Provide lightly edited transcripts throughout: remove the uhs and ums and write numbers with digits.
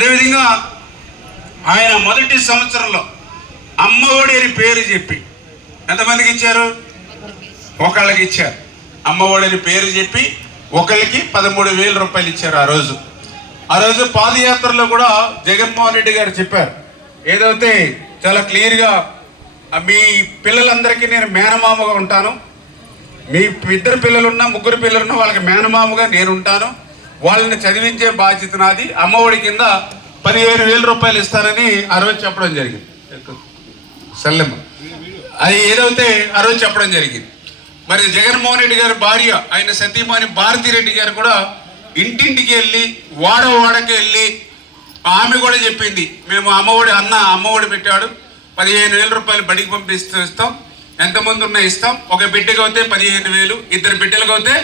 అదేవిధంగా ఆయన మొదటి సంవత్సరంలో అమ్మఒడి అని పేరు చెప్పి ఎంతమందికి ఇచ్చారు? ఒకళ్ళకి ఇచ్చారు. అమ్మఒడి అని పేరు చెప్పి ఒకళ్ళకి 13,000 రూపాయలు ఇచ్చారు. ఆ రోజు పాదయాత్రలో కూడా జగన్మోహన్ రెడ్డి గారు చెప్పారు, ఏదైతే చాలా క్లియర్గా మీ పిల్లలందరికీ నేను మేనమామగా ఉంటాను, మీ 2 పిల్లలున్నా 3 పిల్లలున్నా వాళ్ళకి మేనమామగా నేను ఉంటాను, వాళ్ళని చదివించే బాధ్యత నాది, అమ్మఒడి కింద 15,000 రూపాయలు ఇస్తానని ఆ రోజు చెప్పడం జరిగింది. సల్లెమ్మ అది ఏదైతే ఆ రోజు చెప్పడం జరిగింది. మరి జగన్మోహన్ రెడ్డి గారి భార్య ఆయన సతీమణి భారతిరెడ్డి గారు కూడా ఇంటింటికి వెళ్ళి వాడకి వెళ్ళి ఆమె కూడా చెప్పింది, మేము అమ్మఒడి పెట్టాడు, 15,000 రూపాయలు బడికి పంపిస్తాం, ఎంతమంది ఉన్నా ఇస్తాం, ఒక బిడ్డకి అయితే 15,000, 2 బిడ్డలకు అయితే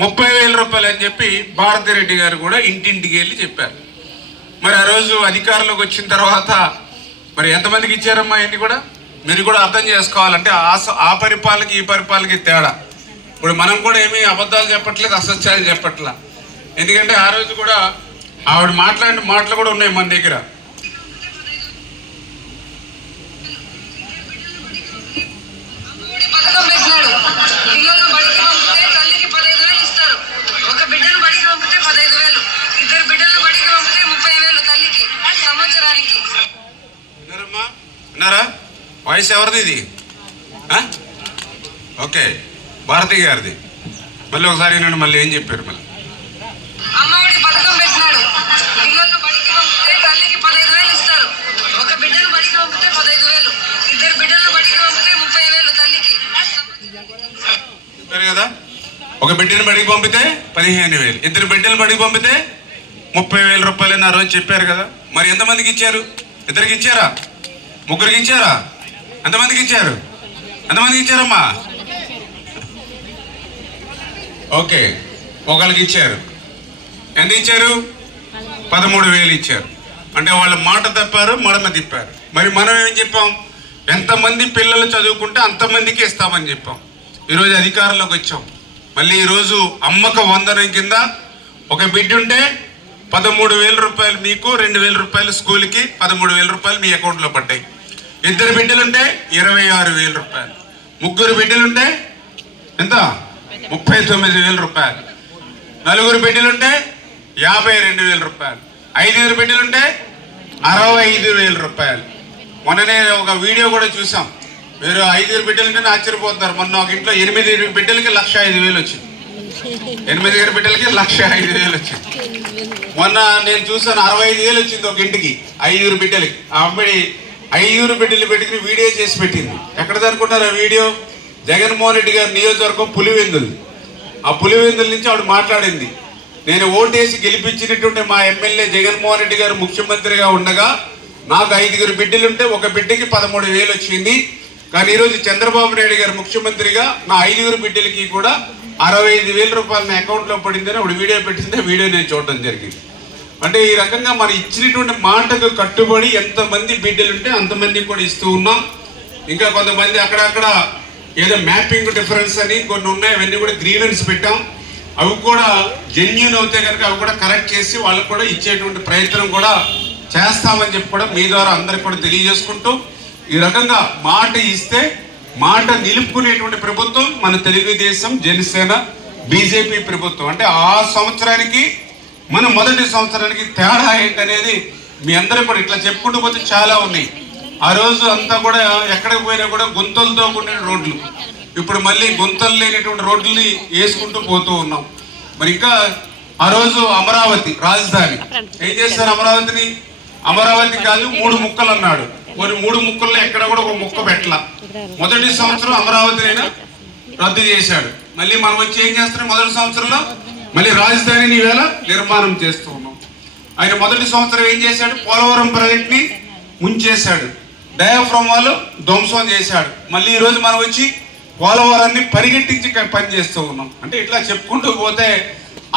30,000 రూపాయలు అని చెప్పి భారతిరెడ్డి గారు కూడా ఇంటింటికి వెళ్ళి చెప్పారు. మరి ఆ రోజు అధికారంలోకి వచ్చిన తర్వాత మరి ఎంతమందికి ఇచ్చారమ్మా? ఇన్ని కూడా మీరు కూడా అర్థం చేసుకోవాలంటే ఆ పరిపాలనకి ఈ పరిపాలనకి తేడా. ఇప్పుడు మనం కూడా ఏమీ అబద్ధాలు చెప్పట్లేదు, అసత్యాలు చెప్పట్లా. ఎందుకంటే ఆ రోజు కూడా ఆవిడ మాట్లాడిన మాటలు కూడా ఉన్నాయి మన దగ్గర. విన్నారా? వాయిస్ ఎవరిది ఇది? ఓకే, భారతి గారిది. మళ్ళీ ఒకసారి నేను మళ్ళీ ఏం చెప్పారు? మళ్ళీ అమ్మఒడి పథకం పెట్టినాడు, పిల్లలను బడికి పంపితే తల్లికి 15,000 ఇస్తారు, ఒక బిడ్డను బడికి పంపితే 15,000, 2 బిడ్డలను బడికి పంపితే 30,000 తల్లికి చెప్పారు కదా. ఒక బిడ్డను బడికి పంపితే 15,000, 2 బిడ్డలు బడికి పంపితే 30,000 రూపాయలు ఆ రోజు చెప్పారు కదా. మరి ఎంతమందికి ఇచ్చారు? 2కి ఇచ్చారా? 3కి ఇచ్చారా? ఎంతమందికి ఇచ్చారు? ఎంతమందికి ఇచ్చారమ్మా? ఓకే, ఒకళ్ళకి ఇచ్చారు. ఎంత ఇచ్చారు? 13,000 ఇచ్చారు. అంటే వాళ్ళు మాట తప్పారు, మడమ తిప్పారు. మరి మనం ఏం చెప్పాం? ఎంతమంది పిల్లలు చదువుకుంటే అంతమందికి ఇస్తామని చెప్పాం. ఈరోజు అధికారంలోకి వచ్చాం. మళ్ళీ ఈరోజు అమ్మక వందనం కింద ఒక బిడ్డ ఉంటే 13,000 రూపాయలు మీకు, 2,000 రూపాయలు స్కూల్కి, 13,000 రూపాయలు మీ అకౌంట్లో పడ్డాయి. 2 బిడ్డలుంటే 26,000 రూపాయలు, 3 బిడ్డలుంటే ఎంత? 39,000 రూపాయలు, 4 బిడ్డలుంటే 52,000 రూపాయలు, 5 బిడ్డలుంటే 65,000 రూపాయలు. మొన్ననే ఒక వీడియో కూడా చూసాం. మీరు 5 బిడ్డలుంటేనే ఆశ్చర్యపోతున్నారు. మొన్న ఒక ఇంట్లో 8 బిడ్డలకి 1,05,000 వచ్చింది. 8 బిడ్డలకి 1,05,000 వచ్చింది. మొన్న నేను చూసాను 65,000 వచ్చింది ఒక ఇంటికి 5 బిడ్డలకి. ఆ అమ్మాయి 5 బిడ్డలు పెట్టుకుని వీడియో చేసి పెట్టింది. ఎక్కడ అనుకుంటారు ఆ వీడియో? జగన్మోహన్ రెడ్డి గారి నియోజకవర్గం పులివెందులు. ఆ పులివెందుల నుంచి ఆవిడ మాట్లాడింది, నేను ఓటేసి గెలిపించినటువంటి మా ఎమ్మెల్యే జగన్మోహన్ రెడ్డి గారు ముఖ్యమంత్రిగా ఉండగా నాకు 5 బిడ్డలుంటే ఒక బిడ్డకి 13,000 వచ్చింది. కానీ ఈరోజు చంద్రబాబు నాయుడు గారు ముఖ్యమంత్రిగా నా 5 బిడ్డలకి కూడా 65,000 రూపాయలు నా అకౌంట్లో పడిందని ఆవిడ వీడియో పెట్టింది. వీడియో నేను చూడడం జరిగింది. అంటే ఈ రకంగా మనం ఇచ్చినటువంటి మాటకు కట్టుబడి ఎంతమంది బిడ్డలుంటే అంతమందికి కూడా ఇస్తూ ఉన్నాం. ఇంకా కొంతమంది అక్కడక్కడ ఏదో మ్యాపింగ్ డిఫరెన్స్ అని కొన్ని ఉన్నాయి, అవన్నీ కూడా గ్రీవెన్స్ పెట్టాం. అవి కూడా జెన్యూన్ అవుతే కనుక అవి కూడా కరెక్ట్ చేసి వాళ్ళకు కూడా ఇచ్చేటువంటి ప్రయత్నం కూడా చేస్తామని చెప్పి కూడా మీ ద్వారా అందరికి కూడా తెలియజేసుకుంటూ, ఈ రకంగా మాట ఇస్తే మాట నిలుపుకునేటువంటి ప్రభుత్వం మన తెలుగుదేశం, జనసేన, బీజేపీ ప్రభుత్వం. అంటే ఆ సంవత్సరానికి మన మొదటి సంవత్సరానికి తేడా ఏంటనేది మీ అందరూ కూడా ఇట్లా చెప్పుకుంటూ పోతే చాలా ఉన్నాయి. ఆ రోజు అంతా కూడా ఎక్కడికి పోయినా కూడా గుంతలతో కూడిన రోడ్లు, ఇప్పుడు మళ్ళీ గుంతలు లేనటువంటి రోడ్లని వేసుకుంటూ పోతూ ఉన్నాం. మరి ఇంకా ఆ రోజు అమరావతి రాజధాని ఏం చేస్తారు? అమరావతి కాదు 3 ముక్కలు అన్నాడు. కొన్ని 3 ముక్కల్లో ఎక్కడ కూడా ఒక ముక్క పెట్టలా. మొదటి సంవత్సరం అమరావతినైనా రద్దు చేశాడు. మళ్ళీ మనం వచ్చి ఏం చేస్తున్నాం? మొదటి సంవత్సరంలో మళ్ళీ రాజధానిని ఈవేళ నిర్మాణం చేస్తూ ఉన్నాం. ఆయన మొదటి సంవత్సరం ఏం చేశాడు? పోలవరం ప్రాజెక్ట్ని ముంచేశాడు, డయాఫ్రమ్ వాళ్ళు ధ్వంసం చేశాడు. మళ్ళీ ఈరోజు మనం వచ్చి పోలవరాన్ని పరిగెట్టించి పని చేస్తూ ఉన్నాం. అంటే ఇట్లా చెప్పుకుంటూ పోతే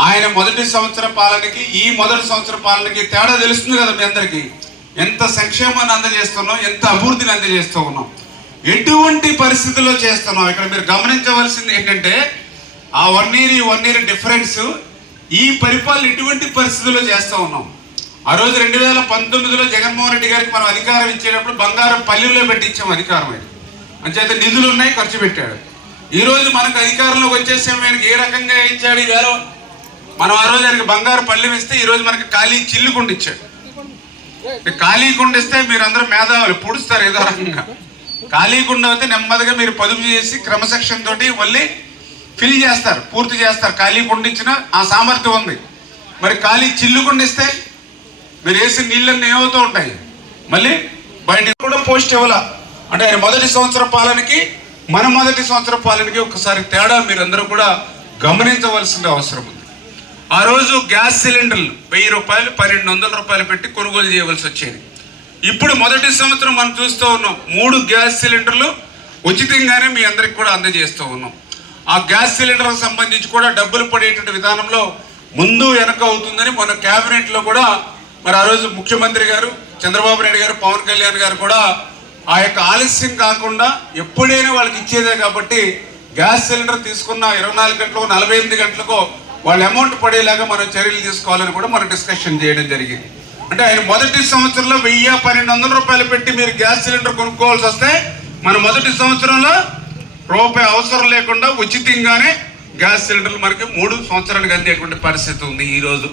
ఆయన మొదటి సంవత్సర పాలనకి ఈ మొదటి సంవత్సర పాలనకి తేడా తెలుస్తుంది కదా మీ అందరికీ. ఎంత సంక్షేమాన్ని అందజేస్తున్నాం, ఎంత అభివృద్ధిని అందజేస్తూ ఉన్నాం, ఎటువంటి పరిస్థితుల్లో చేస్తున్నాం. ఇక్కడ మీరు గమనించవలసింది ఏంటంటే ఆ 1 ఇయర్ డిఫరెన్స్ ఈ పరిపాలన ఎటువంటి పరిస్థితుల్లో చేస్తూ ఉన్నాం. ఆ రోజు 2019లో జగన్మోహన్ రెడ్డి గారికి మనం అధికారం ఇచ్చేటప్పుడు బంగారం పల్లెల్లో పెట్టించాం అధికారం అని. అంచేత నిధులు ఉన్నాయి, ఖర్చు పెట్టాడు. ఈ రోజు మనకు అధికారంలోకి వచ్చేసాం, ఆయనకి ఏ రకంగా ఇచ్చాడు ఈ వేళ. మనం ఆ రోజు ఆయనకి బంగారు పళ్ళెం ఇస్తే ఈ రోజు మనకి ఖాళీ చిల్లుకుండి ఇచ్చాడు. ఖాళీ కుండ ఇస్తే మీరు అందరూ మేధావులు పూడుస్తారు ఏదో రకంగా. ఖాళీ కుండ అయితే నెమ్మదిగా మీరు పొదుపు చేసి క్రమశిక్షణ తోటి మళ్ళీ ఫిల్ చేస్తారు, పూర్తి చేస్తారు. ఖాళీ కుండ ఇచ్చిన ఆ సామర్థ్యం ఉంది. మరి ఖాళీ చిల్లుకుండ ఇస్తే మీరు వేసిన నీళ్ళన్నీ ఏమవుతూ ఉంటాయి, మళ్ళీ బయటికి కూడా పోస్ట్ ఇవ్వాల. అంటే ఆయన మొదటి సంవత్సర పాలనకి మన మొదటి సంవత్సర పాలనకి ఒకసారి తేడా మీరందరూ కూడా గమనించవలసిన అవసరం ఉంది. ఆ రోజు గ్యాస్ సిలిండర్లు 1000 రూపాయలు 1200 రూపాయలు పెట్టి కొనుగోలు చేయవలసి వచ్చేది. ఇప్పుడు మొదటి సంవత్సరం మనం చూస్తూ ఉన్నాం 3 గ్యాస్ సిలిండర్లు ఉచితంగానే మీ అందరికి కూడా అందజేస్తూ ఉన్నాం. ఆ గ్యాస్ సిలిండర్కి సంబంధించి కూడా డబ్బులు పడేటువంటి విధానంలో ముందు వెనక అవుతుందని మన క్యాబినెట్లో కూడా మరి ఆ రోజు ముఖ్యమంత్రి గారు చంద్రబాబు నాయుడు గారు పవన్ కళ్యాణ్ గారు కూడా ఆ యొక్క ఆలస్యం కాకుండా ఎప్పుడైనా వాళ్ళకి ఇచ్చేదే కాబట్టి గ్యాస్ సిలిండర్ తీసుకున్న 24 గంటలకు 48 గంటలకు వాళ్ళ అమౌంట్ పడేలాగా మనం చర్యలు తీసుకోవాలని కూడా మనం డిస్కషన్ చేయడం జరిగింది. అంటే ఆయన మొదటి సంవత్సరంలో 1000-1200 రూపాయలు పెట్టి మీరు గ్యాస్ సిలిండర్ కొనుక్కోవాల్సి వస్తే మన మొదటి సంవత్సరంలో రూపాయి అవసరం లేకుండా ఉచితంగానే గ్యాస్ సిలిండర్లు మనకి 3 సంవత్సరానికి అందేటువంటి పరిస్థితి ఉంది ఈరోజు.